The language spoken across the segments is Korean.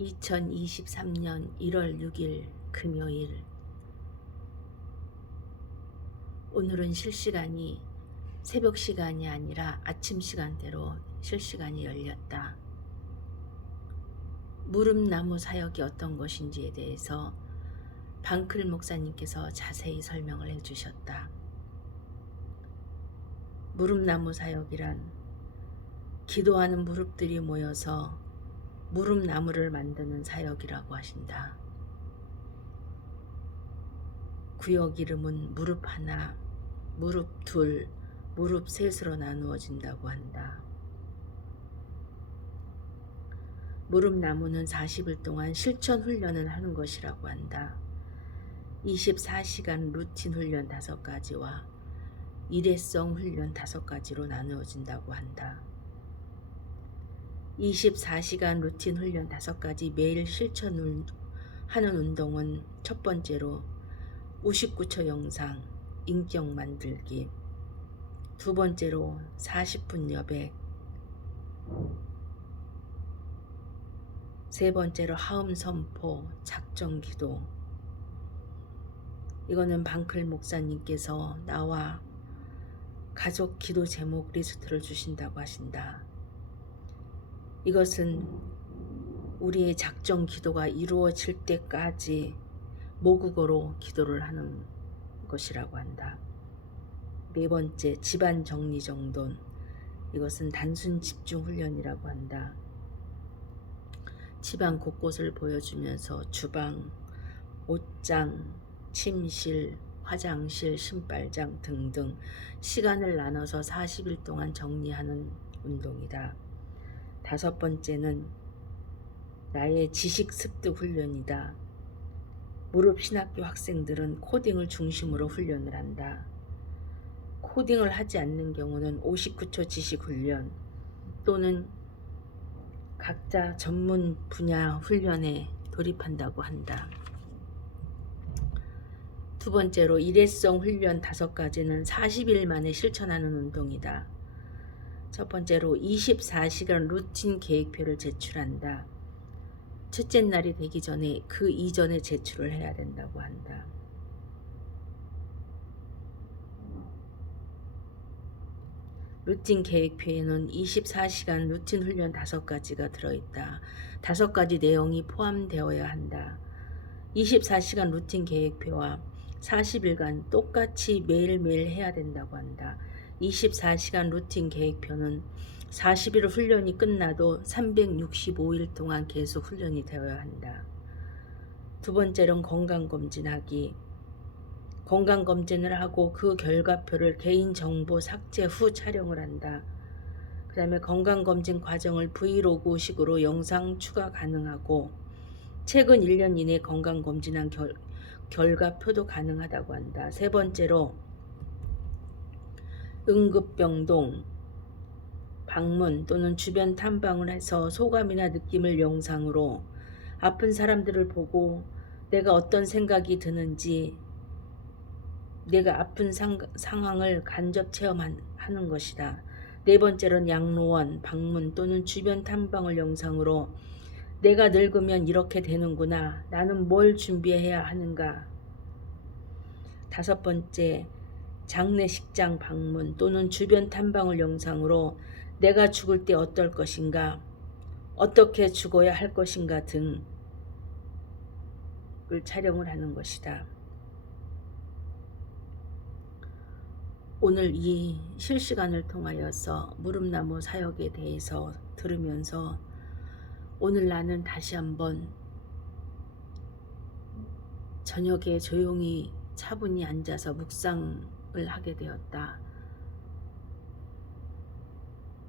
2023년 1월 6일 금요일 오늘은 실시간이 새벽 시간이 아니라 아침 시간대로 실시간이 열렸다. 무릎나무 사역이 어떤 것인지에 대해서 방클 목사님께서 자세히 설명을 해주셨다. 무릎나무 사역이란 기도하는 무릎들이 모여서 무릎나무를 만드는 사역이라고 하신다. 구역 이름은 무릎 하나, 무릎 둘, 무릎 셋으로 나누어진다고 한다. 무릎나무는 40일 동안 실천 훈련을 하는 것이라고 한다. 24시간 루틴 훈련 5가지와 일회성 훈련 5가지로 나누어진다고 한다. 24시간 루틴 훈련 5가지 매일 실천을 하는 운동은 첫 번째로 59초 영상 인격 만들기. 두 번째로 40분 여백. 세 번째로 하음 선포 작정 기도. 이거는 방클 목사님께서 나와 가족 기도 제목 리스트를 주신다고 하신다. 이것은 우리의 작정 기도가 이루어질 때까지 모국어로 기도를 하는 것이라고 한다. 네 번째, 집안 정리 정돈. 이것은 단순 집중 훈련이라고 한다. 집안 곳곳을 보여주면서 주방, 옷장, 침실, 화장실, 신발장 등등 시간을 나눠서 40일 동안 정리하는 운동이다. 다섯 번째는 나의 지식 습득 훈련이다. 무릎 신학교 학생들은 코딩을 중심으로 훈련을 한다. 코딩을 하지 않는 경우는 59초 지식 훈련 또는 각자 전문 분야 훈련에 돌입한다고 한다. 두 번째로 일회성 훈련 다섯 가지는 40일 만에 실천하는 운동이다. 첫 번째로 24시간 루틴 계획표를 제출한다. 첫째 날이 되기 전에 그 이전에 제출을 해야 된다고 한다. 루틴 계획표에는 24시간 루틴 훈련 5가지가 들어있다. 5가지 내용이 포함되어야 한다. 24시간 루틴 계획표와 40일간 똑같이 매일매일 해야 된다고 한다. 24시간 루틴 계획표는 40일 훈련이 끝나도 365일 동안 계속 훈련이 되어야 한다. 두 번째는 건강검진하기. 건강검진을 하고 그 결과표를 개인정보 삭제 후 촬영을 한다. 그 다음에 건강검진 과정을 브이로그식으로 영상 추가 가능하고 최근 1년 이내 건강검진한 결, 결과표도 가능하다고 한다. 세 번째로 응급병동 방문 또는 주변 탐방을 해서 소감이나 느낌을 영상으로 아픈 사람들을 보고 내가 어떤 생각이 드는지 내가 아픈 상, 상황을 간접 체험하는 것이다. 네 번째로는 양로원 방문 또는 주변 탐방을 영상으로 내가 늙으면 이렇게 되는구나. 나는 뭘 준비해야 하는가. 다섯 번째, 장례식장 방문 또는 주변 탐방을 영상으로 내가 죽을 때 어떨 것인가, 어떻게 죽어야 할 것인가 등을 촬영을 하는 것이다. 오늘 이 실시간을 통하여서 무릎나무 사역에 대해서 들으면서 오늘 나는 다시 한번 저녁에 조용히 차분히 앉아서 묵상을 하게 되었다.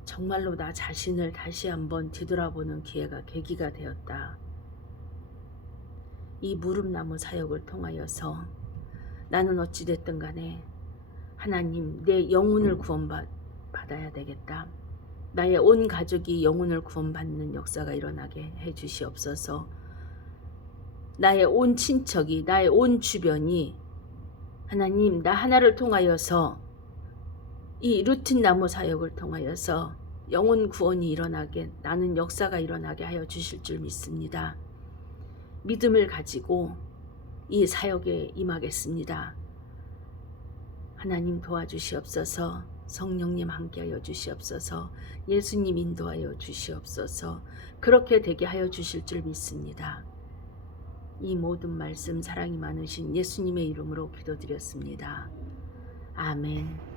정말로 나 자신을 다시 한번 뒤돌아보는 기회가 계기가 되었다. 이 무릎나무 사역을 통하여서 나는 어찌됐든 간에 하나님 내 영혼을 구원받아야 되겠다. 나의 온 가족이 영혼을 구원받는 역사가 일어나게 해 주시옵소서. 나의 온 친척이, 나의 온 주변이 하나님 나 하나를 통하여서 이 루틴 나무 사역을 통하여서 영혼 구원이 일어나게 나는 역사가 일어나게 하여 주실 줄 믿습니다. 믿음을 가지고 이 사역에 임하겠습니다. 하나님 도와주시옵소서. 성령님 함께하여 주시옵소서. 예수님 인도하여 주시옵소서. 그렇게 되게 하여 주실 줄 믿습니다. 이 모든 말씀 사랑이 많으신 예수님의 이름으로 기도드렸습니다. 아멘.